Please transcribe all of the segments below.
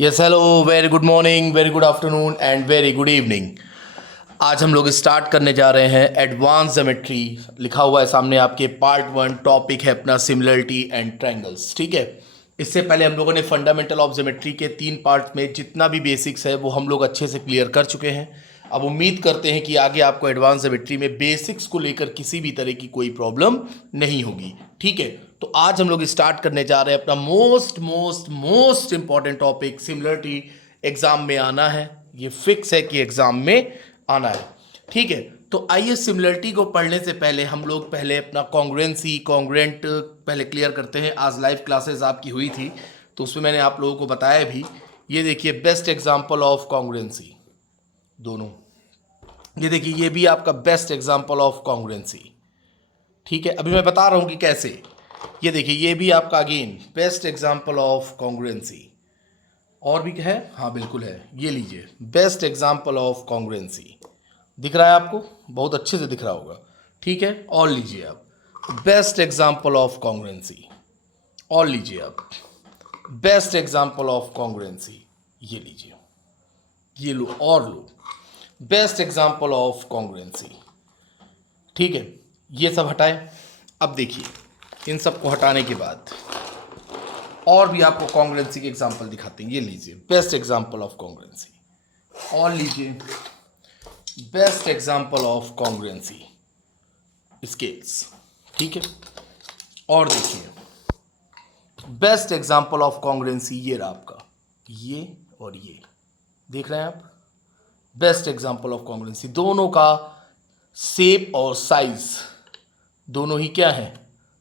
Yes hello, very good morning, very good afternoon and very good evening. आज हम लोग start करने जा रहे हैं एडवांस ज्योमेट्री। लिखा हुआ है सामने आपके, पार्ट 1। टॉपिक है अपना सिमिलरिटी एंड ट्रायंगल्स। ठीक है, इससे पहले हम लोगों ने फंडामेंटल ऑफ ज्योमेट्री के 3 पार्ट में जितना भी बेसिक्स है वो हम लोग अच्छे से क्लियर कर चुके हैं। अब उम्मीद करते हैं कि आगे आपको एडवांस ज्योमेट्री में बेसिक्स को लेकर किसी भी तरह की कोई प्रॉब्लम नहीं होगी। ठीक है, तो आज हम लोग स्टार्ट करने जा रहे हैं अपना most most most important topic similarity. Exam में आना है, ये फिक्स है कि एग्जाम में आना है। ठीक है, तो आइए सिमिलरिटी को पढ़ने से पहले हम लोग पहले अपना कॉन्ग्रुएंसी कॉन्ग्रुएंट पहले क्लियर करते हैं। आज लाइव क्लासेस आपकी हुई थी तो उसमें मैंने आप लोगों को बताया भी। ये देखिए बेस्ट एग्जांपल ऑफ कॉन्ग्रुएंसी, दोनों। ये देखिए ये भी आपका बेस्ट एग्जांपल ऑफ कॉन्ग्रुएंसी। ठीक है, अभी मैं बता रहा हूं कि कैसे। ये देखिए ये भी आपका again best example of congruency. और भी है, हाँ बिल्कुल है, ये लीजिए बेस्ट एग्जांपल ऑफ कॉन्ग्रुएंसी। दिख रहा है आपको, बहुत अच्छे से दिख रहा होगा। ठीक है, और लीजिए आप बेस्ट एग्जांपल ऑफ कॉन्ग्रुएंसी। और लीजिए आप बेस्ट एग्जांपल ऑफ कॉन्ग्रुएंसी। ये लीजिए, ये लो और लो, बेस्ट एग्जांपल ऑफ कॉन्ग्रुएंसी। ठीक है, ये सब हटाए। अब देखिए इन सब को हटाने के बाद और भी आपको कॉन्ग्रुएंसी के एग्जांपल दिखाते हैं। ये लीजिए बेस्ट एग्जांपल ऑफ कॉन्ग्रुएंसी। और लीजिए best example of congruency scales. ठीक है, और देखिए बेस्ट एग्जांपल ऑफ कॉन्ग्रुएंसी ये रहा आपका, ये और ये देख रहे हैं आप। बेस्ट एग्जांपल ऑफ कॉन्ग्रुएंसी, दोनों का शेप और साइज दोनों ही क्या है,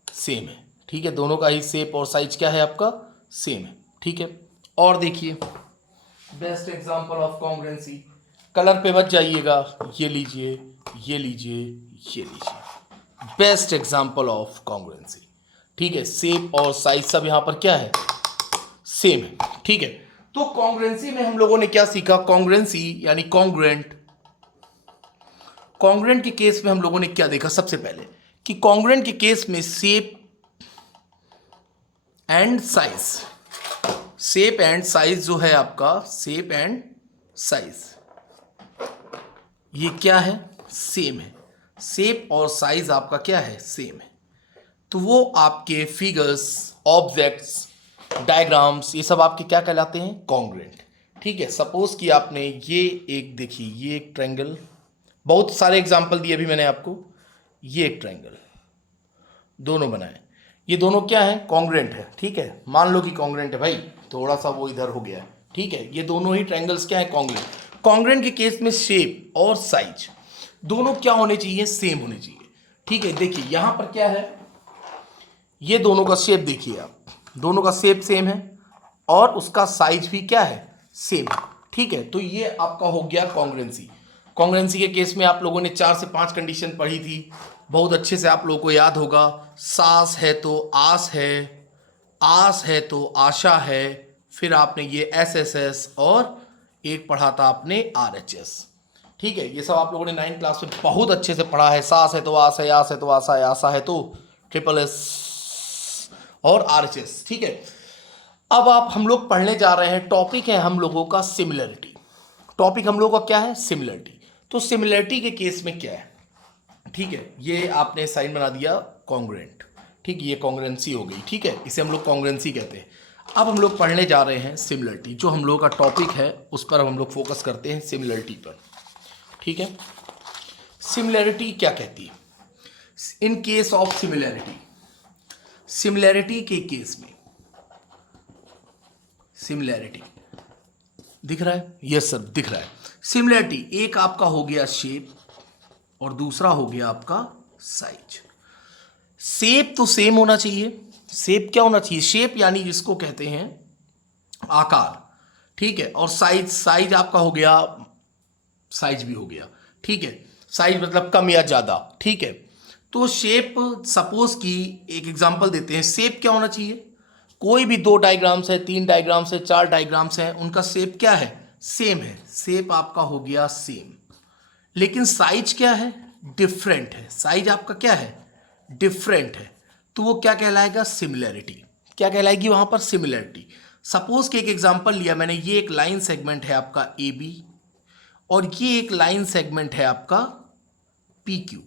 सेम है। ठीक है, दोनों का ही शेप और साइज क्या है आपका, सेम है। ठीक है, और देखिए best example of congruency, colour पे मत जाइएगा। ये लीजिए, ये लीजिए, ये लीजिए, बेस्ट एग्जांपल ऑफ कॉन्ग्रुएंसी। ठीक है, शेप और साइज सब यहां पर क्या है, सेम है। ठीक है, तो कॉन्ग्रुएंसी में हम लोगों ने क्या सीखा, कॉन्ग्रुएंसी यानी कॉन्ग्रुएंट। कॉन्ग्रुएंट के केस में हम लोगों ने क्या देखा, सबसे पहले कि कॉन्ग्रुएंट के केस में shape and size, shape and size जो है आपका, शेप एंड साइज ये क्या है, सेम है। शेप और साइज आपका क्या है, सेम है। तो वो आपके फिगर्स, ऑब्जेक्ट्स, डायग्राम्स ये सब आपके क्या कहलाते हैं, कॉन्ग्रुएंट। ठीक है, सपोज कि आपने ये एक देखिए, ये एक ट्रायंगल, बहुत सारे एग्जांपल दिए अभी मैंने आपको। ये एक ट्रायंगल दोनों बनाए, ये दोनों क्या है, कॉन्ग्रुएंट है। ठीक है, मान लो कि कॉन्ग्रुएंट है भाई, थोड़ा सा वो इधर हो गया है। ठीक है, ये दोनों ही ट्रायंगल्स क्या है, कॉन्ग्रुएंट। कॉन्ग्रुएंट के केस में शेप और साइज दोनों क्या होने चाहिए, सेम होने चाहिए। ठीक है, देखिए यहां पर क्या है, ये दोनों का शेप देखिए आप, दोनों का शेप सेम है और उसका साइज भी क्या है, सेम है। ठीक है, तो ये आपका हो गया कॉन्ग्रुएंसी। कॉन्ग्रुएंसी के केस में आप लोगों ने 4 से 5 कंडीशन पढ़ी थी, बहुत अच्छे से आप लोगों को याद होगा। सास है तो आस है, आस है तो आशा है, फिर आपने ये SSS और एक पढ़ा था आपने RHS। ठीक है, ये सब आप लोगों ने 9th क्लास में बहुत अच्छे से पढ़ा है। सास है तो आस है, आस है तो आशा है, आशा है तो SSS और RHS। ठीक है, अब हम लोग पढ़ने जा रहे हैं, टॉपिक है हम लोगों का सिमिलरिटी। टॉपिक हम लोगों का क्या है, सिमिलरिटी। तो सिमिलरिटी के केस में क्या है, ठीक है, ये आपने साइन बना दिया कॉन्ग्रुएंट। ठीक, ये कॉन्ग्रुएंसी हो गई। ठीक है, इसे हम लोग कॉन्ग्रुएंसी कहते हैं। अब हम लोग पढ़ने जा रहे हैं सिमिलरिटी, जो हम लोगों का टॉपिक है उस पर हम लोग फोकस करते हैं, सिमिलरिटी पर। ठीक है, सिमिलरिटी क्या कहती है, in case of similarity, similarity के केस में, सिमिलरिटी दिख रहा है, यस सर दिख रहा है। सिमिलरिटी एक आपका हो गया शेप और दूसरा हो गया आपका साइज। शेप तो सेम होना चाहिए। शेप क्या होना चाहिए, शेप यानी जिसको कहते हैं आकार। ठीक है, और साइज, साइज आपका हो गया, साइज भी हो गया। ठीक है, साइज मतलब कम या ज्यादा। ठीक है, तो शेप, सपोज कि एक एग्जांपल देते हैं, शेप क्या होना चाहिए, कोई भी 2 डायग्राम्स है, 3 डायग्राम्स है, 4 डायग्राम्स है, उनका शेप क्या है, सेम है। शेप आपका हो गया सेम, लेकिन साइज क्या है, डिफरेंट है। साइज आपका क्या है, डिफरेंट है। तो वो क्या कहलाएगा, सिमिलरिटी। क्या कहलाएगी वहां पर, सिमिलरिटी। सपोज कि एक एग्जांपल लिया मैंने, ये एक लाइन सेगमेंट है आपका ए बी और ये एक लाइन सेगमेंट है आपका पी क्यू,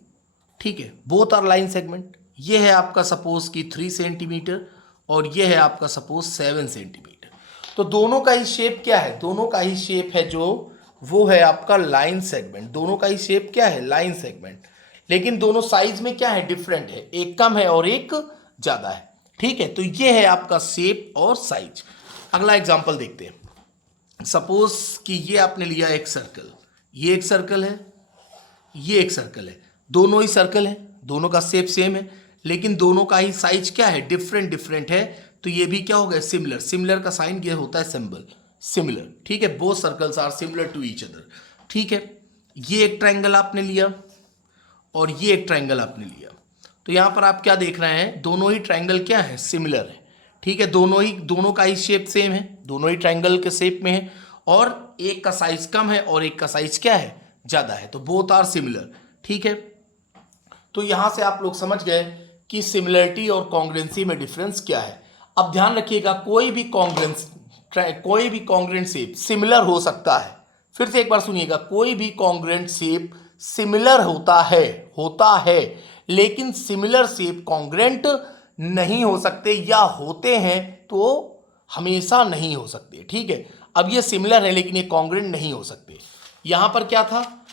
ठीक है, बोथ आर लाइन सेगमेंट। ये है आपका सपोज कि 3 सेंटीमीटर और ये है आपका सपोज 7 सेंटीमीटर। तो दोनों का ही शेप क्या है, दोनों का ही शेप है जो वो है आपका लाइन सेगमेंट। दोनों का ही शेप क्या है, लाइन सेगमेंट, लेकिन दोनों साइज में क्या है, डिफरेंट है, एक कम है और एक ज्यादा है, ठीक है। तो ये है आपका शेप और साइज। अगला एग्जांपल देखते हैं। सपोज कि ये आपने लिया एक सर्कल, ये एक सर्कल है, ये एक सर्कल है, दोनों ही सर्कल है, दोनों का शेप सेम है, लेकिन दोनों का ही साइज क्या है, डिफरेंट डिफरेंट है। तो ये भी क्या हो गया, सिमिलर। सिमिलर का साइन ये होता है सिंबल, सिमिलर, ठीक है। Both circles are similar to each other, ठीक है। ये एक ट्रायंगल आपने लिया और ये एक ट्रायंगल आपने लिया, तो यहां पर आप क्या देख रहे हैं, दोनों ही ट्रायंगल क्या है, सिमिलर है, ठीक है। दोनों का ही शेप सेम है, दोनों ही ट्रायंगल के शेप में है, और एक का साइज कम है और एक का साइज क्या है, ज्यादा है, तो बोथ आर सिमिलर, ठीक है। तो यहां से आप लोग समझ गए कि सिमिलरिटी और कॉन्ग्रुएंसी में डिफरेंस क्या है। अब ध्यान रखिएगा, कोई भी कॉन्ग्रुएंट शेप सिमिलर हो सकता है। फिर से एक बार सुनिएगा, कोई भी कॉन्ग्रुएंट शेप सिमिलर होता है, लेकिन सिमिलर शेप कॉन्ग्रुएंट नहीं हो सकते, या होते हैं तो हमेशा नहीं हो सकते, ठीक है। अब ये सिमिलर है लेकिन ये कॉन्ग्रुएंट नहीं हो सकते। यहां पर क्या था,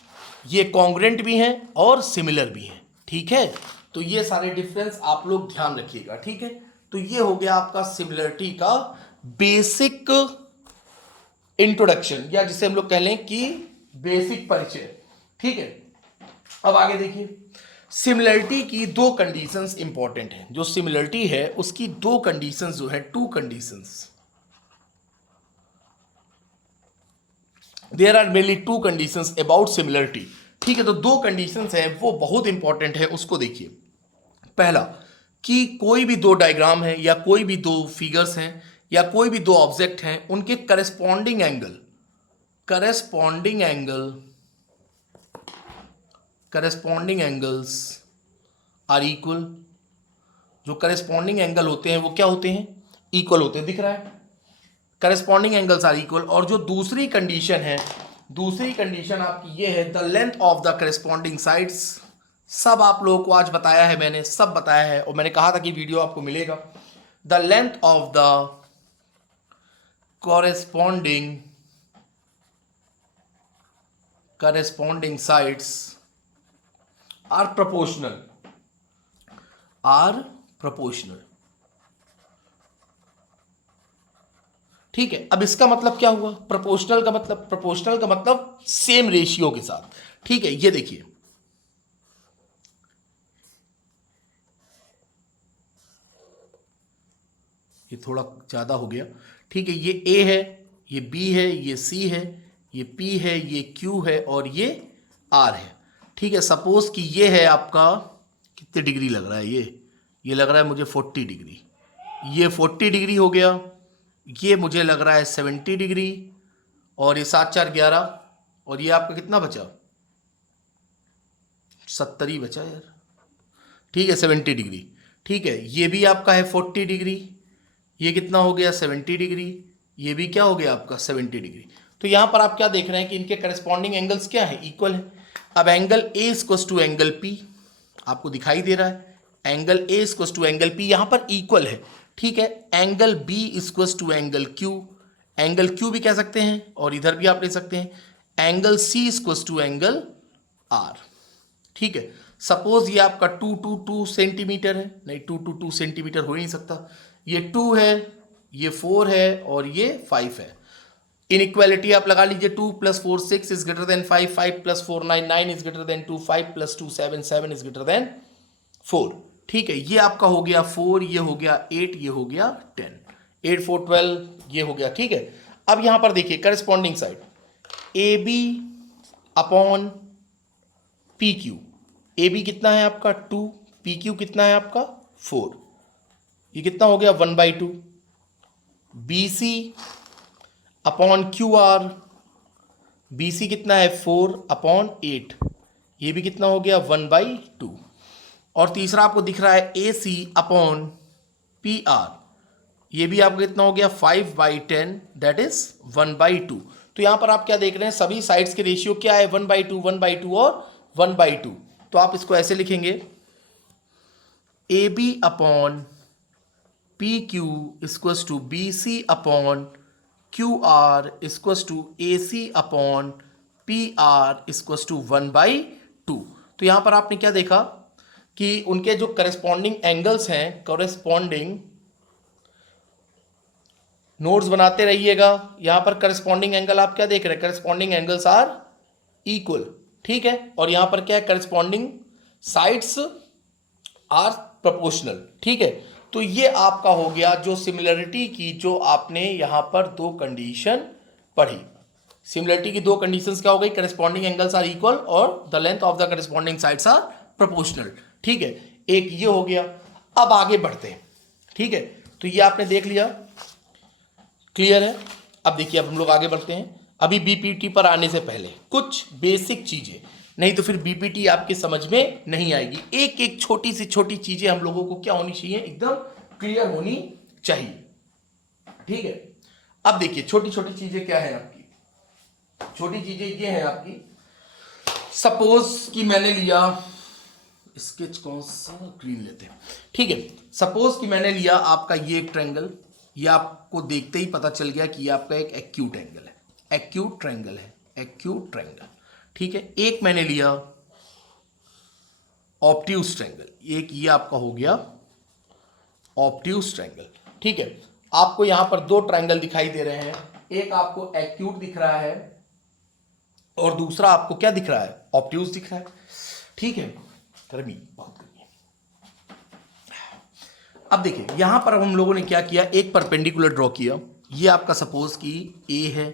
ये कॉन्ग्रुएंट भी हैं और सिमिलर भी हैं, ठीक है। तो ये सारे डिफरेंस आप लोग ध्यान रखिएगा, ठीक है। तो ये हो गया आपका सिमिलरिटी का बेसिक इंट्रोडक्शन, या जिसे हम लोग कह लें कि बेसिक परिचय, ठीक है। अब आगे देखिए, सिमिलरिटी की दो कंडीशंस इंपॉर्टेंट हैं। जो सिमिलरिटी है उसकी दो कंडीशंस जो है, 2 conditions, there are mainly 2 conditions about similarity, ठीक है। तो 2 कंडीशंस है, वो बहुत इंपॉर्टेंट है, उसको देखिए। पहला कि कोई भी 2 डायग्राम है या कोई भी 2 फिगर्स हैं या कोई भी 2 ऑब्जेक्ट हैं, उनके करस्पॉन्डिंग एंगल्स आर इक्वल। जो करस्पॉन्डिंग एंगल होते हैं वो क्या होते हैं, इक्वल होते हैं, दिख रहा है, करस्पॉन्डिंग एंगल्स आर इक्वल। और जो दूसरी कंडीशन है, दूसरी कंडीशन आपकी ये है, the length of the corresponding sides. सब आप लोगों को आज बताया है मैंने, सब बताया है, और मैंने कहा था कि वीडियो आपको मिलेगा। The length of the corresponding sides are proportional, ठीक है। अब इसका मतलब क्या हुआ, प्रोपोर्शनल का मतलब सेम रेशियो के साथ, ठीक है। ये देखिए, ये थोड़ा ज्यादा हो गया, ठीक है। ये ए है, ये बी है, ये सी है, ये पी है, ये क्यू है और ये आर है, ठीक है। सपोज कि ये है आपका, कितने डिग्री लग रहा है, ये लग रहा है मुझे 40 डिग्री, ये 40 डिग्री हो गया, ये मुझे लग रहा है 70 डिग्री, और ये 7 4 11, और ये आपका कितना बचा, 70 ही बचा यार, ठीक है, 70 डिग्री, ठीक है। ये भी आपका है 40 डिग्री, ये कितना हो गया 70 डिग्री, ये भी क्या हो गया आपका 70 डिग्री। तो यहां पर आप क्या देख रहे हैं कि इनके करस्पॉन्डिंग एंगल्स क्या है, इक्वल है। अब angle A equals to angle P आपको दिखाई दे रहा है, angle A equals to angle P यहां पर इक्वल है, ठीक है। Angle B equals to angle Q भी कह सकते हैं, और इधर भी आप ले सकते हैं, angle C equals to angle R, ठीक है। सपोज ये आपका 2 सेंटीमीटर है, नहीं 2 सेंटीमीटर हो ही नहीं सकता, ये 2 है, ये 4 है और ये 5 है। इनइक्वालिटी आप लगा लीजिए, 2 + 4 6 is greater than 5, 5 + 4 9 9 is greater than 2, 5 + 2 7 7 is greater than 4, ठीक है। ये आपका हो गया 4, ये हो गया 8, ये हो गया 10, 8 4 12, ये हो गया, ठीक है। अब यहां पर देखिए corresponding side A B upon P Q, A B कितना है आपका 2, पी क्यू कितना है आपका 4, ये कितना हो गया 1/2। B C upon Q R, B C कितना है 4/8, ये भी कितना हो गया 1/2। और तीसरा आपको दिख रहा है ए सी अपॉन पी आर, ये भी आपका कितना हो गया 5/10 दैट इज 1/2। तो यहां पर आप क्या देख रहे हैं, सभी साइड्स के रेशियो क्या है 1/2 1/2 और 1/2। तो आप इसको ऐसे लिखेंगे AB upon PQ equals to BC upon QR equals to AC upon PR equals to 1/2। तो यहां पर आपने क्या देखा कि उनके जो करस्पॉन्डिंग एंगल्स हैं, करस्पॉन्डिंग नोट्स बनाते रहिएगा। यहां पर करस्पॉन्डिंग एंगल आप क्या देख रहे हैं, करस्पॉन्डिंग एंगल्स आर इक्वल, ठीक है। और यहां पर क्या है, करस्पॉन्डिंग साइड्स आर प्रोपोर्शनल, ठीक है। तो ये आपका हो गया जो सिमिलरिटी की, जो आपने यहां पर दो कंडीशन पढ़ी। सिमिलरिटी की दो कंडीशंस क्या हो गई, करस्पॉन्डिंग एंगल्स आर इक्वल और the length of the corresponding sides are proportional, ठीक है। एक ये हो गया। अब आगे बढ़ते हैं, ठीक है। तो ये आपने देख लिया, क्लियर है। अब देखिए, अब हम लोग आगे बढ़ते हैं। अभी बीपीटी पर आने से पहले कुछ बेसिक चीजें, नहीं तो फिर बीपीटी आपके समझ में नहीं आएगी। एक एक छोटी सी छोटी चीजें हम लोगों को क्या होनी चाहिए, एकदम क्लियर होनी चाहिए, ठीक है। अब देखिए छोटी छोटी चीजें क्या है आपकी, छोटी चीजें ये है आपकी। सपोज कि मैंने लिया स्केच, कौन सा ग्रीन लेते हैं, ठीक है। सपोज कि मैंने लिया आपका ये एक ट्रायंगल, ये आपको देखते ही पता चल गया कि ये आपका एक एक्यूट एंगल है, एक्यूट ट्रायंगल है, एक्यूट ट्रायंगल, ठीक है। एक मैंने लिया ऑब्ट्यूज ट्रायंगल, एक ये आपका हो गया ऑब्ट्यूज ट्रायंगल, ठीक है। आपको यहां पर दो ट्रायंगल दिखाई दे रहे हैं, एक आपको एक्यूट दिख रहा है और दूसरा आपको क्या दिख रहा है, ऑब्ट्यूज दिख रहा है, ठीक है। गर्मी बहुत गर्मी है। अब देखिए यहां पर हम लोगों ने क्या किया, एक परपेंडिकुलर ड्रॉ किया। ये आपका सपोज कि ए है,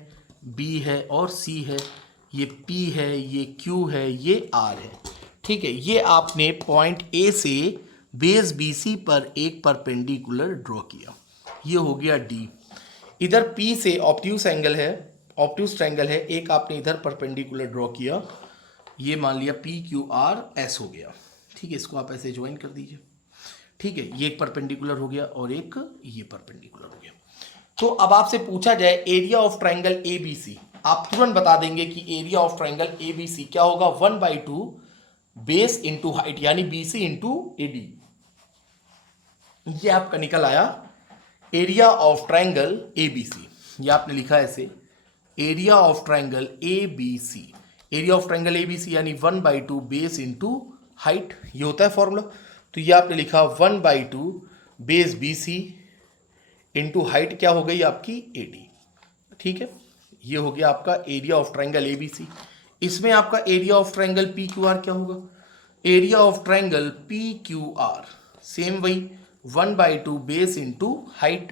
बी है और सी है, ये पी है, ये क्यू है, ये आर है, ठीक है। ये आपने पॉइंट ए से बेस बीसी पर एक परपेंडिकुलर ड्रॉ किया, ये हो गया डी। इधर पी से ऑब्ट्यूज एंगल है, ऑब्ट्यूज ट्रायंगल है, एक आपने इधर परपेंडिकुलर ड्रॉ किया, ये मान लिया पी क्यू आर एस हो गया, ठीक है। इसको आप ऐसे ज्वाइन कर दीजिए, ठीक है। ये एक परपेंडिकुलर हो गया और एक ये परपेंडिकुलर हो गया। तो अब आपसे पूछा जाए एरिया ऑफ ट्रायंगल एबीसी, आप तुरंत बता देंगे कि एरिया ऑफ ट्रायंगल एबीसी क्या होगा, 1/2 बेस इंटू हाइट, यानी बीसी इंटू एडी। ये आपका निकल आया एरिया ऑफ ट्रायंगल एबीसी। ये आपने लिखा ऐसे, area of triangle ABC, area of triangle ABC यानी 1/2 बेस इंटू हाइट, ये होता है फॉर्मूला। तो ये आपने लिखा 1/2 बेस बीसी इंटू हाइट, क्या हो गई आपकी एडी, ठीक है। ये हो गया आपका एरिया ऑफ ट्रायंगल एबीसी। इसमें आपका area of triangle P Q R क्या होगा, area of triangle P Q R same वही 1/2 बेस इंटू हाइट,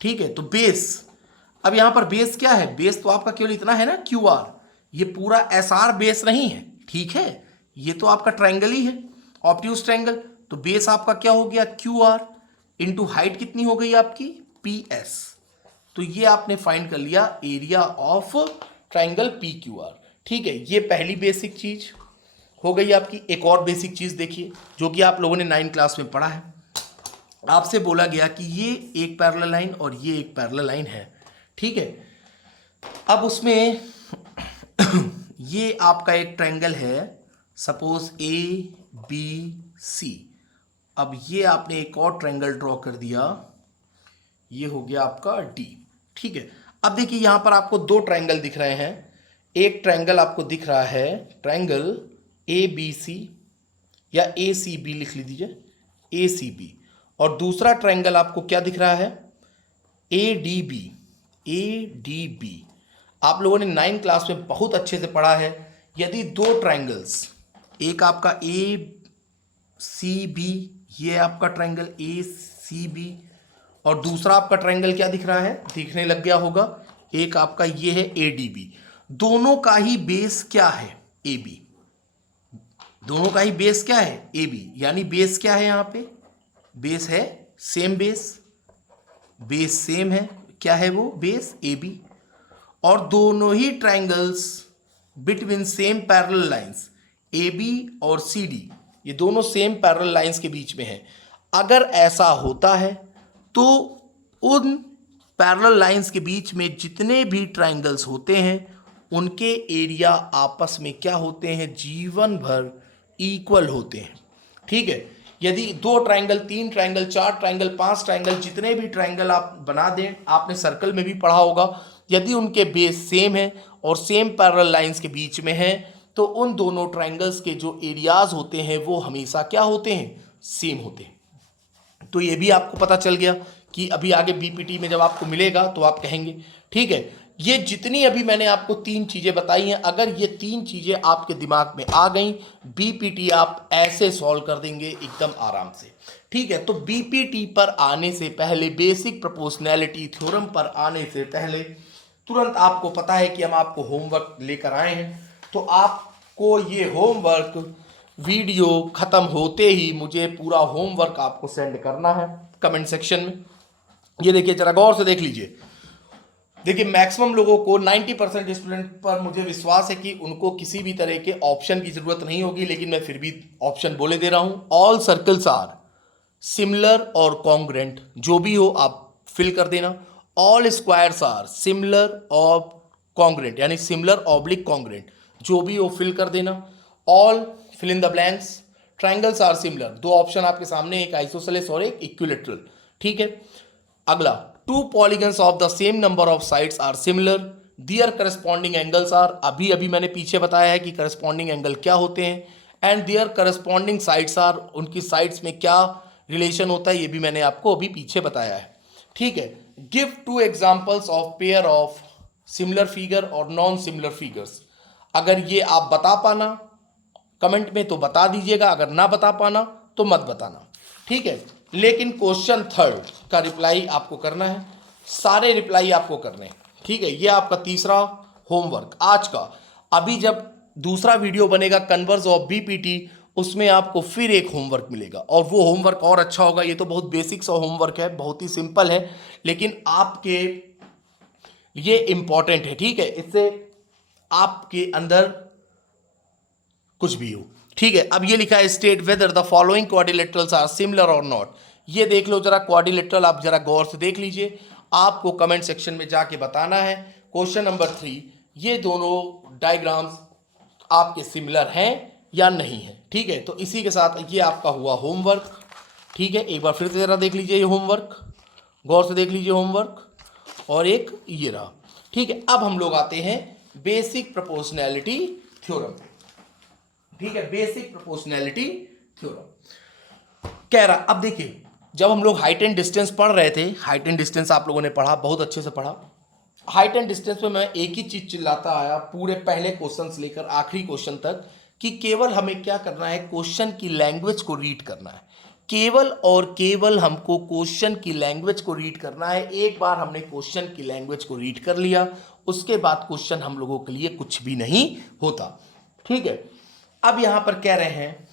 ठीक है। तो बेस, अब यहां पर बेस क्या है, बेस तो आपका केवल इतना है ना क्यू आर, ये पूरा एस आर बेस नहीं है, ठीक है। ये तो आपका ट्रायंगल ही है, ऑब्ट्यूज ट्रायंगल। तो बेस आपका क्या हो गया क्यू आर इंटू हाइट कितनी हो गई आपकी पी एस। तो ये आपने फाइंड कर लिया area of triangle P Q R, ठीक है। ये पहली बेसिक चीज हो गई आपकी। एक और बेसिक चीज देखिए जो कि आप लोगों ने 9th क्लास में पढ़ा है। आपसे बोला गया कि ये एक पैरेलल लाइन और ये एक पैरेलल लाइन है, ठीक है। अब उसमें ये आपका एक ट्रायंगल है, सपोज ए बी सी। अब ये आपने एक और ट्रायंगल ड्रॉ कर दिया, ये हो गया आपका डी, ठीक है। अब देखिए यहां पर आपको दो ट्रायंगल दिख रहे हैं। एक ट्रायंगल आपको दिख रहा है ट्रायंगल ए बी सी, या ए सी बी लिख लीजिए, ए सी बी। और दूसरा ट्रायंगल आपको क्या दिख रहा है, A D B, A D B. आप लोगों ने 9th क्लास में बहुत अच्छे से पढ़ा है। यदि दो ट्रायंगल्स, एक आपका ए सी बी, ये आपका ट्रायंगल ए सी बी, और दूसरा आपका ट्रायंगल क्या दिख रहा है, दिखने लग गया होगा, एक आपका ये है ए डी बी। दोनों का ही बेस क्या है, ए बी। दोनों का ही बेस क्या है, ए बी। यानी बेस क्या है यहां पे, बेस है सेम बेस, बेस सेम है, क्या है वो बेस ए बी। और दोनों ही triangles between same parallel lines A B और सी डी, ये दोनों सेम पैरेलल लाइंस के बीच में है। अगर ऐसा होता है तो उन पैरेलल लाइंस के बीच में जितने भी ट्राइंगल्स होते हैं उनके एरिया आपस में क्या होते हैं, जीवन भर इक्वल होते हैं। ठीक है, यदि 2 ट्राइंगल, 3 ट्राइंगल, 4 ट्राइंगल, 5 ट्राइंगल, जितने भी ट्राइंगल आप बना दें, आपने सर्कल में भी पढ़ा होगा, यदि उनके बेस सेम है और सेम पैरेलल लाइंस के बीच में है तो उन दोनों ट्राइंगल्स के जो एरियाज होते हैं वो हमेशा क्या होते हैं, सेम होते हैं। तो ये भी आपको पता चल गया कि अभी आगे बीपीटी में जब आपको मिलेगा तो आप कहेंगे। ठीक है, ये जितनी अभी मैंने आपको 3 चीजें बताई हैं, अगर ये 3 चीजें आपके दिमाग में आ गई, बीपीटी आप ऐसे सॉल्व कर देंगे एकदम आराम से। ठीक है, तो बीपीटी पर आने से पहले, बेसिक प्रोपोर्शनैलिटी थ्योरम पर आने से पहले, तुरंत आपको पता है कि हम आपको होमवर्क लेकर आए हैं, तो आपको ये होमवर्क वीडियो खत्म होते ही मुझे पूरा होमवर्क आपको सेंड करना है कमेंट सेक्शन में। ये देखिए, जरा गौर से देख लीजिए। देखिए, मैक्सिमम लोगों को 90% स्टूडेंट पर मुझे विश्वास है कि उनको किसी भी तरह के ऑप्शन की जरूरत नहीं होगी, लेकिन मैं फिर भी ऑप्शन बोले दे रहा हूं। ऑल सर्कल्स आर सिमिलर और कॉन्ग्रेंट, जो भी हो आप फिल कर देना। ऑल स्क्वायर्स आर सिमिलर और कॉन्ग्रेंट, यानी सिमिलर ऑब्लिक कॉन्ग्रेंट, जो भी हो फिल कर देना। All fill in the blanks. Triangles are similar, 2 option आपके सामने, एक आइसोसेलेस और एक इक्विलेटरल। ठीक है, अगला, 2 polygons of the same number of sides are similar, their corresponding angles are, अभी अभी मैंने पीछे बताया है कि करस्पॉन्डिंग एंगल क्या होते हैं, and their corresponding sides are, उनकी साइड्स में क्या रिलेशन होता है, ये भी मैंने आपको अभी पीछे बताया है। ठीक है, give 2 examples of pair of similar figure और नॉन सिमिलर फिगर्स। अगर ये आप बता पाना कमेंट में तो बता दीजिएगा, अगर ना बता पाना तो मत बताना। ठीक है, लेकिन क्वेश्चन 3 का रिप्लाई आपको करना है, सारे रिप्लाई आपको करने हैं। ठीक है, ये आपका तीसरा होमवर्क आज का। अभी जब दूसरा वीडियो बनेगा कन्वर्स ऑफ बीपीटी, उसमें आपको फिर एक होमवर्क मिलेगा, और वो होमवर्क और अच्छा होगा। ये तो बहुत बेसिक सा होमवर्क है, बहुत ही सिंपल है, लेकिन आपके ये इंपॉर्टेंट है। ठीक है, इससे आपके अंदर कुछ भी हो। ठीक है, अब ये लिखा है, state whether the following quadrilaterals are similar और नॉट। ये देख लो जरा, क्वाड्रिलेटरल आप जरा गौर से देख लीजिए, आपको कमेंट सेक्शन में जाके बताना है। क्वेश्चन नंबर 3, ये दोनों डायग्राम्स आपके सिमिलर हैं या नहीं है। ठीक है, तो इसी के साथ ये आपका हुआ होमवर्क। ठीक है, एक बार फिर से जरा देख लीजिए ये होमवर्क, गौर से देख लीजिए होमवर्क, और एक ये रहा। ठीक है, अब हम लोग आते हैं बेसिक प्रोपोर्शनैलिटी थ्योरम। ठीक है, बेसिक प्रोपोर्शनैलिटी थ्योरम कह रहा, अब देखिए, जब हम लोग हाइट एंड डिस्टेंस पढ़ रहे थे, हाइट एंड डिस्टेंस आप लोगों ने पढ़ा, बहुत अच्छे से पढ़ा। हाइट एंड डिस्टेंस में मैं एक ही चीज चिल्लाता आया पूरे पहले क्वेश्चन से लेकर आखिरी क्वेश्चन तक, कि केवल हमें क्या करना है, क्वेश्चन की लैंग्वेज को रीड करना है। केवल और केवल हमको क्वेश्चन की लैंग्वेज को रीड करना है। एक बार हमने क्वेश्चन की लैंग्वेज को रीड कर लिया, उसके बाद क्वेश्चन हम लोगों के लिए कुछ भी नहीं होता। ठीक है, अब यहां पर कह रहे हैं,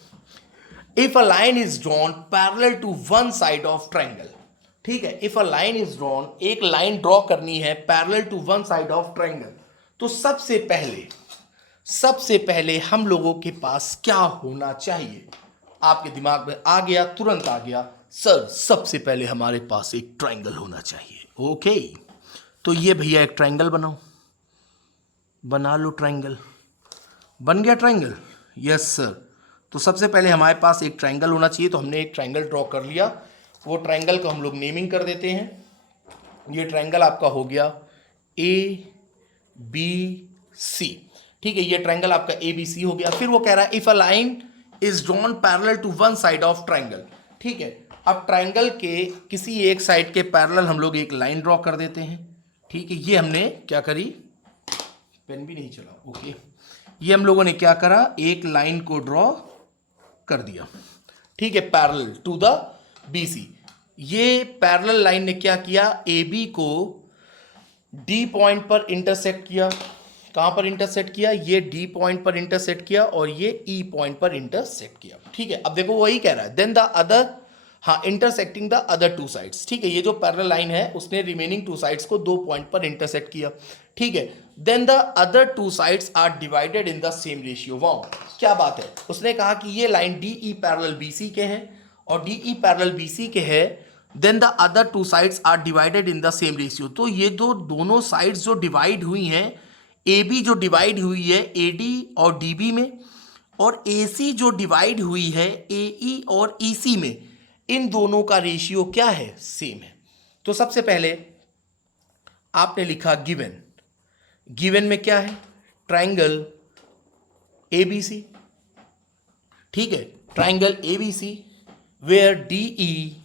if a line is drawn parallel to one side of triangle. ठीक है, if a line is drawn, एक लाइन ड्रॉ करनी है parallel to one side of triangle, तो सबसे पहले हम लोगों के पास क्या होना चाहिए। आपके दिमाग में आ गया, तुरंत आ गया, सर सबसे पहले हमारे पास एक ट्राइंगल होना चाहिए। ओके, तो ये भैया एक ट्राइंगल बनाओ, बना लो ट्राइंगल। बन गया ट्राइंगल, यस सर। तो सबसे पहले हमारे पास एक ट्राइंगल होना चाहिए, तो हमने एक ट्राइंगल ड्रॉ कर लिया। वो ट्राइंगल को हम लोग नेमिंग कर देते हैं। ये ट्राइंगल आपका हो गया ABC। ठीक है, ये ट्राइंगल आपका ABC हो गया। फिर वो कह रहा है, if a line is drawn parallel to one side of triangle. ठीक है, अब ट्राइंगल के किसी एक साइड के पैरेलल हम लोग एक लाइन ड्रॉ कर देते हैं। ठीक है, ये हमने क्या करी, पेन भी नहीं चला, ओके, ये हम लोगों ने क्या करा, एक लाइन को ड्रॉ कर दिया। ठीक है, पैरेलल टू द BC। ये पैरेलल लाइन ने क्या किया, AB को D पॉइंट पर इंटरसेक्ट किया। कहां पर इंटरसेक्ट किया, ये D पॉइंट पर इंटरसेक्ट किया, और ये E पॉइंट पर इंटरसेक्ट किया। ठीक है, अब देखो वही कह रहा है, देन द अदर, हाँ, इंटरसेक्टिंग द अदर 2 साइड्स। ठीक है, ये जो पैरेलल लाइन है उसने रिमेनिंग 2 साइड्स को 2 पॉइंट पर इंटरसेक्ट किया। ठीक है, then the other 2 sides are divided in the same ratio. Wow, क्या बात है। उसने कहा कि ये लाइन DE पैरेलल BC के है, और DE पैरेलल BC के है, then the other two sides are divided in the same ratio. तो ये दोनों साइड्स जो डिवाइड हुई हैं, ए बी जो डिवाइड हुई है ए डी और डी बी में, और ए सी जो डिवाइड हुई है ए ई और ई सी में, इन दोनों का रेशियो क्या है? सेम है। तो सबसे पहले आपने लिखा गिवन। गिवन में क्या है? ट्राइंगल ए बी सी, ठीक है, triangle A B C where D E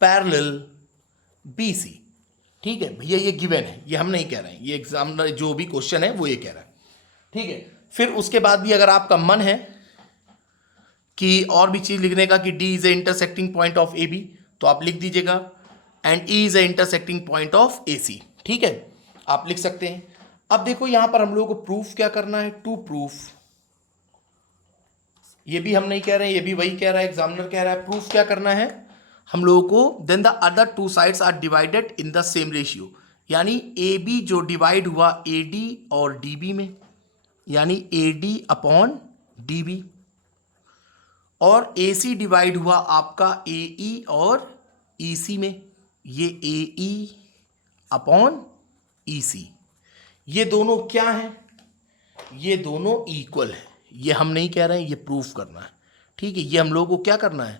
parallel B C. ठीक है भैया, ये गिवन है, ये हम नहीं कह रहे हैं, ये एग्जाम जो भी क्वेश्चन है वो ये कह रहा है। ठीक है, फिर उसके बाद भी अगर आपका मन है कि और भी चीज लिखने का कि D is a intersecting point of A B, तो आप लिख दीजिएगा, and E is a intersecting point of A C. ठीक है, आप लिख सकते हैं। अब देखो यहां पर हम लोगों को प्रूफ क्या करना है? टू प्रूफ, ये भी हम नहीं कह रहे हैं, ये भी वही कह रहा है, एग्जामिनर कह रहा है। प्रूफ क्या करना है हम लोगों को? Then the other two sides are divided in the same ratio, यानी ए बी जो डिवाइड हुआ ए डी और डी बी में, यानी A D upon D B, और ए सी डिवाइड हुआ आपका ए ई और ई सी में, ये ए ई अपॉन ई सी। ये दोनों क्या हैं? ये दोनों इक्वल है। ये हम नहीं कह रहे हैं, ये प्रूफ करना है। ठीक है, ये हम लोगों को क्या करना है?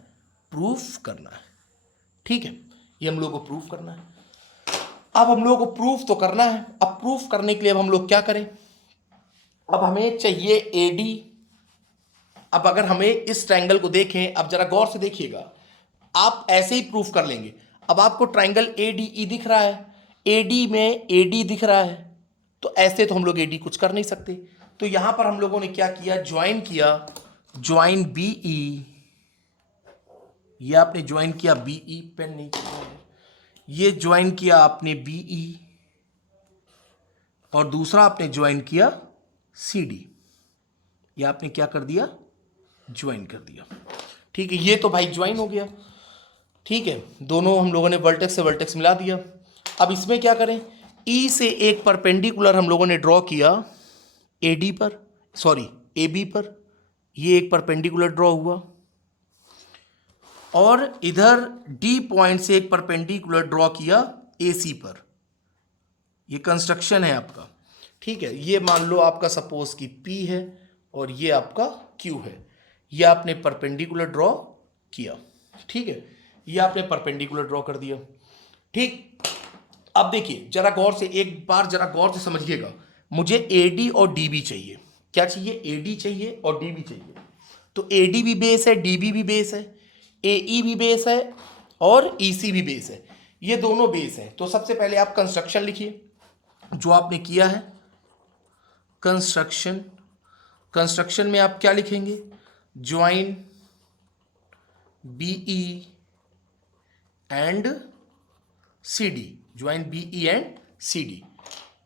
प्रूफ करना है। ठीक है, ये हम लोगों को प्रूफ करना है। अब हम लोगों को प्रूफ तो करना है, अब प्रूफ करने के लिए अब हम लोग क्या करें? अब हमें चाहिए ए डी। अब अगर हमें इस ट्रायंगल को देखें, अब जरा गौर से देखिएगा, आप ऐसे ही प्रूफ कर लेंगे। अब आपको ट्रायंगल ए डी ई दिख रहा है, ए डी में ए डी दिख रहा है, तो ऐसे तो हम लोग ए डी कुछ कर नहीं सकते। तो यहां पर हम लोगों ने क्या किया? ज्वाइन किया, ज्वाइन बी ई, ये आपने ज्वाइन किया बी ई, पेन नहीं किया है, ये ज्वाइन किया आपने बी ई, और दूसरा आपने ज्वाइन किया सी डी, ये आपने क्या कर दिया? ज्वाइन कर दिया। ठीक है, ये तो भाई ज्वाइन हो गया। ठीक है, दोनों हम लोगों ने वर्टेक्स से वर्टेक्स मिला दिया। अब इसमें क्या करें? ई से एक परपेंडिकुलर हम लोगों ने ड्रॉ किया ए डी पर, सॉरी ए बी पर, ये एक परपेंडिकुलर ड्रॉ हुआ, और इधर डी पॉइंट से एक परपेंडिकुलर ड्रॉ किया ए सी पर। ये कंस्ट्रक्शन है आपका। ठीक है, ये मान लो आपका सपोज कि पी है और ये आपका क्यू है, ये आपने परपेंडिकुलर ड्रॉ किया। ठीक है, ये आपने परपेंडिकुलर ड्रॉ कर दिया। ठीक, अब देखिए जरा गौर से, एक बार जरा गौर से समझिएगा, मुझे ए डी और डी बी चाहिए। क्या चाहिए? ए डी चाहिए और डी बी चाहिए। तो ए डी भी बेस है, डी बी भी बेस है, ए ई भी बेस है और ई सी भी बेस है, ये दोनों बेस है। तो सबसे पहले आप कंस्ट्रक्शन लिखिए जो आपने किया है, कंस्ट्रक्शन। कंस्ट्रक्शन में आप क्या लिखेंगे? Join B E and C D, join B E and C D,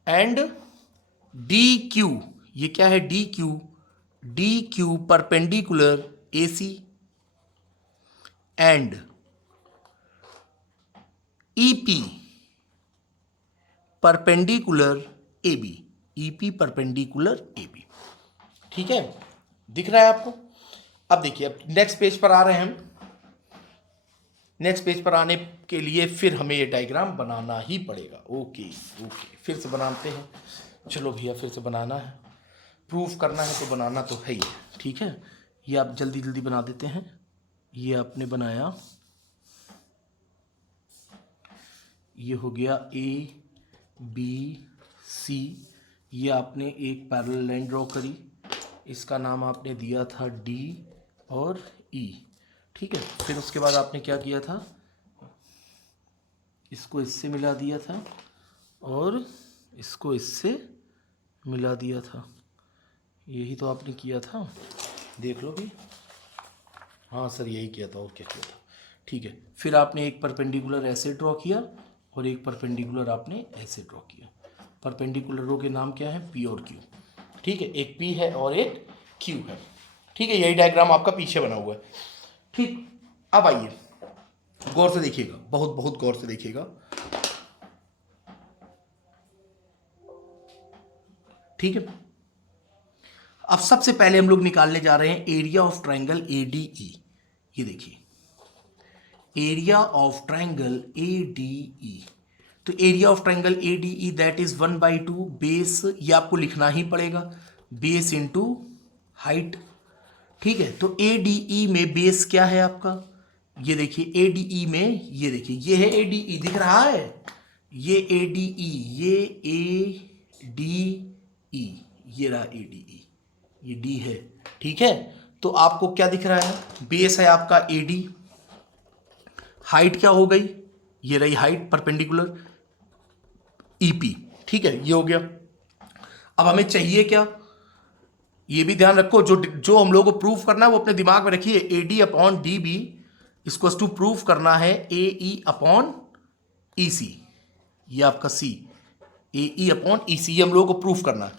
and D Q, ये क्या है? D Q, D Q perpendicular A C, and E P perpendicular A B, E P perpendicular A B. ठीक है, दिख रहा है आपको? अब देखिए, अब नेक्स्ट पेज पर आ रहे हैं हम। नेक्स्ट पेज पर आने के लिए फिर हमें ये डायग्राम बनाना ही पड़ेगा। ओके ओके, फिर से बनाते हैं। चलो भैया, फिर से बनाना है, प्रूफ करना है तो बनाना तो है ही। ठीक है, ये आप जल्दी जल्दी बना देते हैं। ये आपने बनाया, ये हो गया ए बी सी, ये आपने एक पैरेलल लाइन ड्रॉ करी, इसका नाम आपने दिया था डी और ई। ठीक है, फिर उसके बाद आपने क्या किया था? इसको इससे मिला दिया था और इसको इससे मिला दिया था, यही तो आपने किया था, देख लो भी। हाँ सर, यही किया था, और क्या किया था? ठीक है, फिर आपने एक परपेंडिकुलर ऐसे ड्रॉ किया और एक परपेंडिकुलर आपने ऐसे ड्रॉ किया। परपेंडिकुलर रो के नाम क्या है? पी और क्यू। ठीक है, एक पी है और एक क्यू है। ठीक है, यही डायग्राम आपका पीछे बना हुआ है। ठीक, अब आइए गौर से देखिएगा, बहुत बहुत गौर से देखिएगा। ठीक है, अब सबसे पहले हम लोग निकालने जा रहे हैं area of triangle A D E. ये देखिए, एरिया ऑफ ट्राइंगल ADE। तो area of triangle ADE that is 1/2 base, ये आपको लिखना ही पड़ेगा, बेस इंटू हाइट। ठीक है, तो ADE में बेस क्या है आपका, ये देखिए ADE में, ये देखिए ये है ADE, दिख रहा है, ये ADE, ये ADE, ये रहा ADE, ये D है। ठीक है, तो आपको क्या दिख रहा है, बेस है आपका AD, हाइट क्या हो गई, ये रही हाइट परपेंडिकुलर EP। ठीक है, ये हो गया। अब हमें चाहिए क्या, ये भी ध्यान रखो, जो जो हम लोग को प्रूफ करना है वो अपने दिमाग में रखिए, AD/DB इसको टू प्रूफ करना है AE/EC, ये आपका C, AE/EC ये हम लोगों को प्रूफ करना है।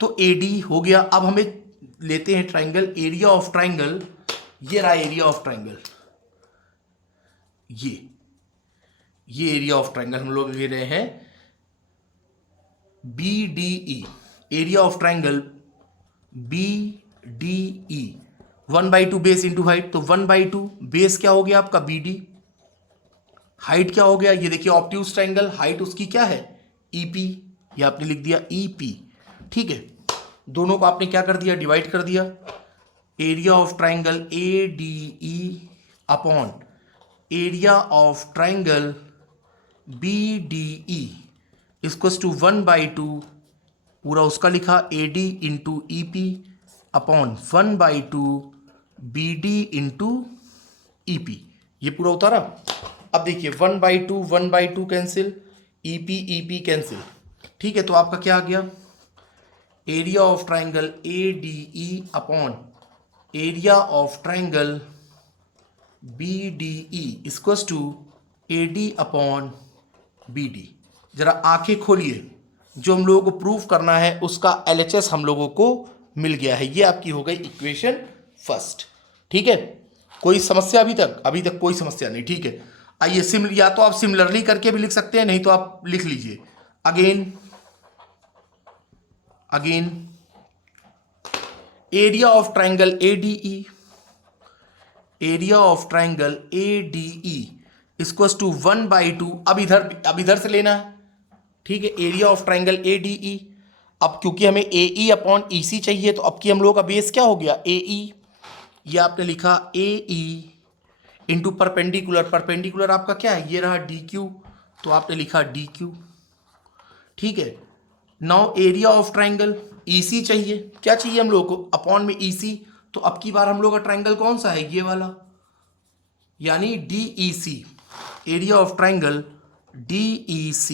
तो AD हो गया। अब हमें लेते हैं ट्राइंगल, एरिया ऑफ ट्राइंगल, ये रहा एरिया ऑफ ट्राइंगल, ये एरिया ऑफ ट्राइंगल हम लोग ले रहे हैं BDE, area of triangle BDE, 1/2 base into height, तो 1/2 बेस क्या हो गया आपका BD, हाइट क्या हो गया, ये देखिए ऑब्ट्यूज ट्राइंगल, हाइट उसकी क्या है EP, ये आपने लिख दिया EP। ठीक है, दोनों को आपने क्या कर दिया, डिवाइड कर दिया, area of triangle ADE upon area of triangle BDE equals to 1/2, पूरा उसका लिखा AD into EP upon 1/2 BD into EP, ये पूरा उतारा। अब देखिए 1/2 कैंसिल, EP कैंसिल। ठीक है, तो आपका क्या आ गया, area of triangle ADE upon area of triangle BDE equals to AD upon BD। जरा आंखें खोलिए, जो हम लोगों को प्रूफ करना है उसका LHS हम लोगों को मिल गया है, ये आपकी हो गई इक्वेशन फर्स्ट। ठीक है, कोई समस्या अभी तक कोई समस्या नहीं। ठीक है, आइए या तो आप सिमिलरली करके भी लिख सकते हैं, नहीं तो आप लिख लीजिए again area of triangle ADE, area of triangle ADE equals to 1/2, अब इधर से लेना है। ठीक है, एरिया ऑफ ट्राइंगल ADE, अब क्योंकि हमें AE/EC चाहिए, तो अब की हम लोगों का बेस क्या हो गया AE, ये आपने लिखा AE इंटू परपेंडिकुलर आपका क्या है, ये रहा DQ, तो आपने लिखा DQ। ठीक है, now area of triangle EC चाहिए, क्या चाहिए हम लोग को, अपॉन में EC, तो अब की बार हम लोग का ट्राइंगल कौन सा है, ये वाला, यानी DEC, area of triangle DEC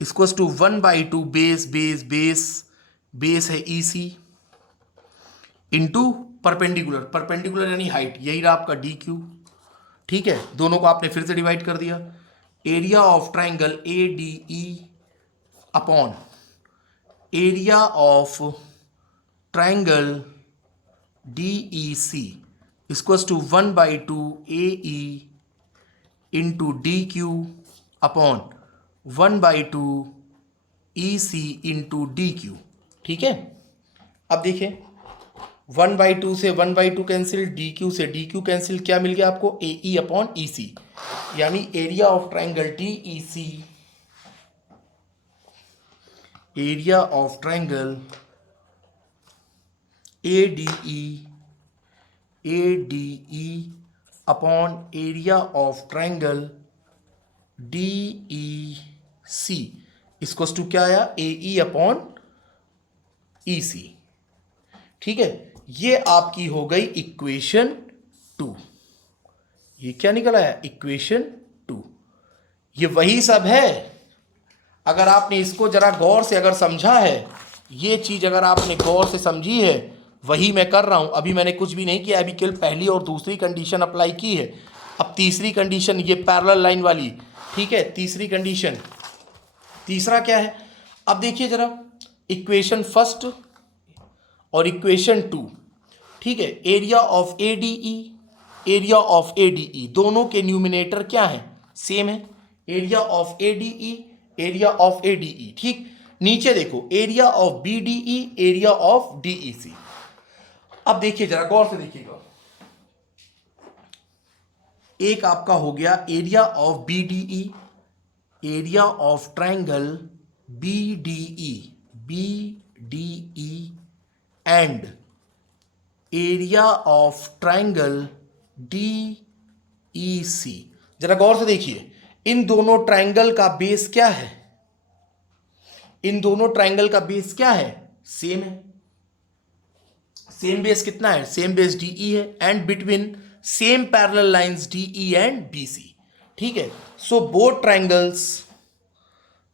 equals to 1/2 base है EC इंटू परपेंडिकुलर यानी हाइट, यही रहा आपका DQ। ठीक है, दोनों को आपने फिर से डिवाइड कर दिया, area of triangle ADE upon area of triangle DEC equals to 1/2 AE into DQ upon 1/2 EC into DQ। ठीक है, अब देखिए 1/2 से 1/2 कैंसिल, DQ से DQ कैंसिल, क्या मिल गया आपको AE अपॉन EC, यानी area of triangle DEC, area of triangle ADE upon area of triangle DEC इसको टू क्या आया AE अपॉन EC। ठीक है, ये आपकी हो गई इक्वेशन 2, ये क्या निकल आया इक्वेशन 2, ये वही सब है। अगर आपने इसको जरा गौर से अगर समझा है, ये चीज अगर आपने गौर से समझी है, वही मैं कर रहा हूं। अभी मैंने कुछ भी नहीं किया, अभी केवल पहली और दूसरी कंडीशन अप्लाई की है। अब तीसरी कंडीशन, ये पैरेलल लाइन वाली, ठीक है, तीसरी कंडीशन, तीसरा क्या है, अब देखिए जरा इक्वेशन फर्स्ट और इक्वेशन 2, ठीक है, एरिया ऑफ ADE दोनों के न्यूमिनेटर क्या है, सेम है, एरिया ऑफ ADE, ठीक। नीचे देखो area of BDE, area of DEC। अब देखिए जरा गौर से देखिएगा, एक आपका हो गया area of BDE, area of triangle BDE, BDE and area of triangle DEC। जरा गौर से देखिए, इन दोनों ट्रायंगल का बेस क्या है? इन दोनों ट्रायंगल का बेस क्या है? सेम है। सेम बेस कितना है? सेम बेस DE है and between same parallel lines DE and BC। ठीक है, so both triangles,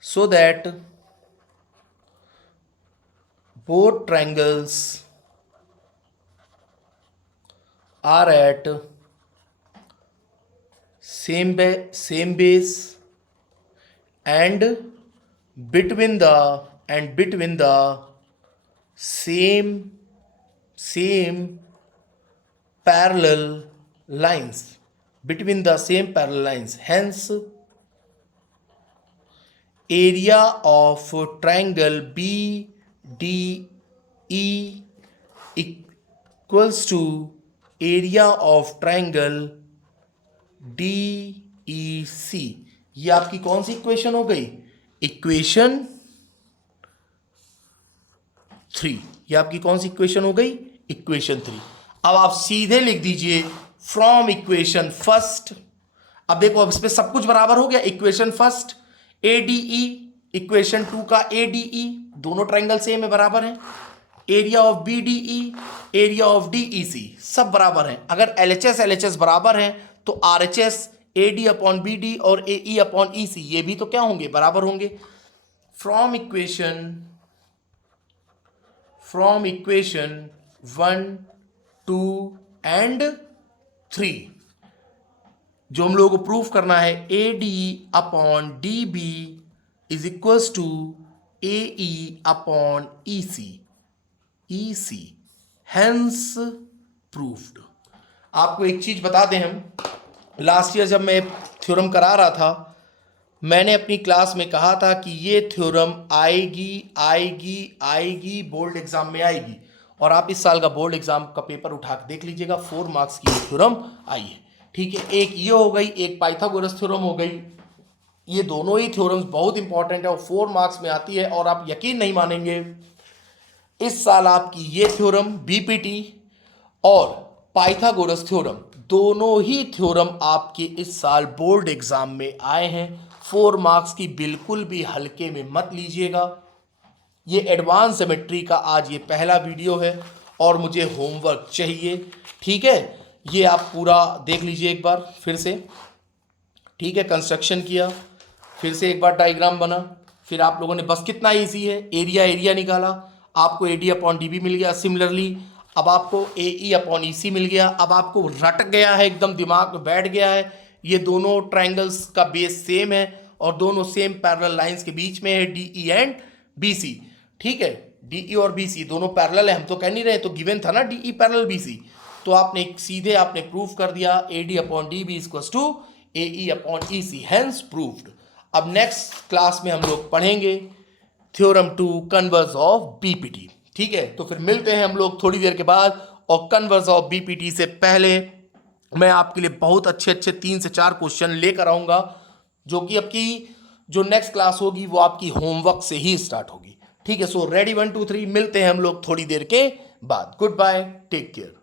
so that both triangles are at same base and between the same parallel lines, between the same parallel lines, hence area of triangle BDE equals to area of triangle DEC। ये आपकी कौन सी equation हो गई? Equation 3। ये आपकी कौन सी equation हो गई? इक्वेशन 3। अब आप सीधे लिख दीजिए फ्रॉम इक्वेशन फर्स्ट। अब देखो, अब इस पे सब कुछ बराबर हो गया। इक्वेशन फर्स्ट ADE, इक्वेशन 2 का ADE, दोनों ट्रायंगल सेम है, बराबर है। Area of BDE, area of DEC, सब बराबर है। अगर LHS बराबर है तो RHS AD अपॉन BD और AE अपॉन EC ये भी तो क्या होंगे? बराबर होंगे। फ्रॉम इक्वेशन 1, 2 एंड 3 जो हम लोगों को प्रूफ करना है, AD upon DB is equals to AE upon EC, hence proved. आपको एक चीज बता दें, हम लास्ट ईयर जब मैं थ्योरम करा रहा था, मैंने अपनी क्लास में कहा था कि ये थ्योरम आएगी बोर्ड एग्जाम में आएगी। और आप इस साल का बोर्ड एग्जाम का पेपर उठा के देख लीजिएगा, 4 मार्क्स की थ्योरम आई है। ठीक है, एक ये हो गई, एक पाइथागोरस थ्योरम हो गई। ये दोनों ही थ्योरम्स बहुत इंपॉर्टेंट है और 4 मार्क्स में आती है। और आप यकीन नहीं मानेंगे, इस साल आपकी ये थ्योरम BPT और पाइथागोरस थ्योरम, दोनों ही थ्योरम आपके इस साल बोर्ड एग्जाम में आए हैं। 4 मार्क्स की बिल्कुल भी हल्के में मत लीजिएगा। ये एडवांस ज्योमेट्री का आज ये पहला वीडियो है और मुझे होमवर्क चाहिए। ठीक है, ये आप पूरा देख लीजिए एक बार फिर से। ठीक है, कंस्ट्रक्शन किया, फिर से एक बार डायग्राम बना, फिर आप लोगों ने बस कितना इजी है, एरिया निकाला, आपको AD अपॉन DB मिल गया। सिमिलरली अब आपको AE अपॉन EC मिल गया। अब आपको रट गया है, एकदम दिमाग में बैठ गया है, ये दोनों ट्रायंगल्स का बेस सेम है और दोनों सेम पैरेलल लाइंस के बीच में है, DE एंड BC। ठीक है, DE और BC दोनों पैरेलल है, हम तो कह नहीं रहे, तो गिवन था ना DE पैरेलल BC। तो आपने सीधे प्रूफ कर दिया AD upon DB equals to AE upon EC, hence proved. अब नेक्स्ट क्लास में हम लोग पढ़ेंगे थ्योरम 2 कन्वर्स ऑफ BPT। ठीक है, तो फिर मिलते हैं हम लोग थोड़ी देर के बाद। और कन्वर्स ऑफ BPT से पहले मैं आपके लिए बहुत अच्छे 3 से 4 क्वेश्चन लेकर आऊंगा, जो कि आपकी जो नेक्स्ट क्लास होगी वो आपकी होमवर्क से ही स्टार्ट होगी। ठीक है, सो रेडी 1 2 3, मिलते हैं हम लोग थोड़ी देर के बाद। Goodbye, take care.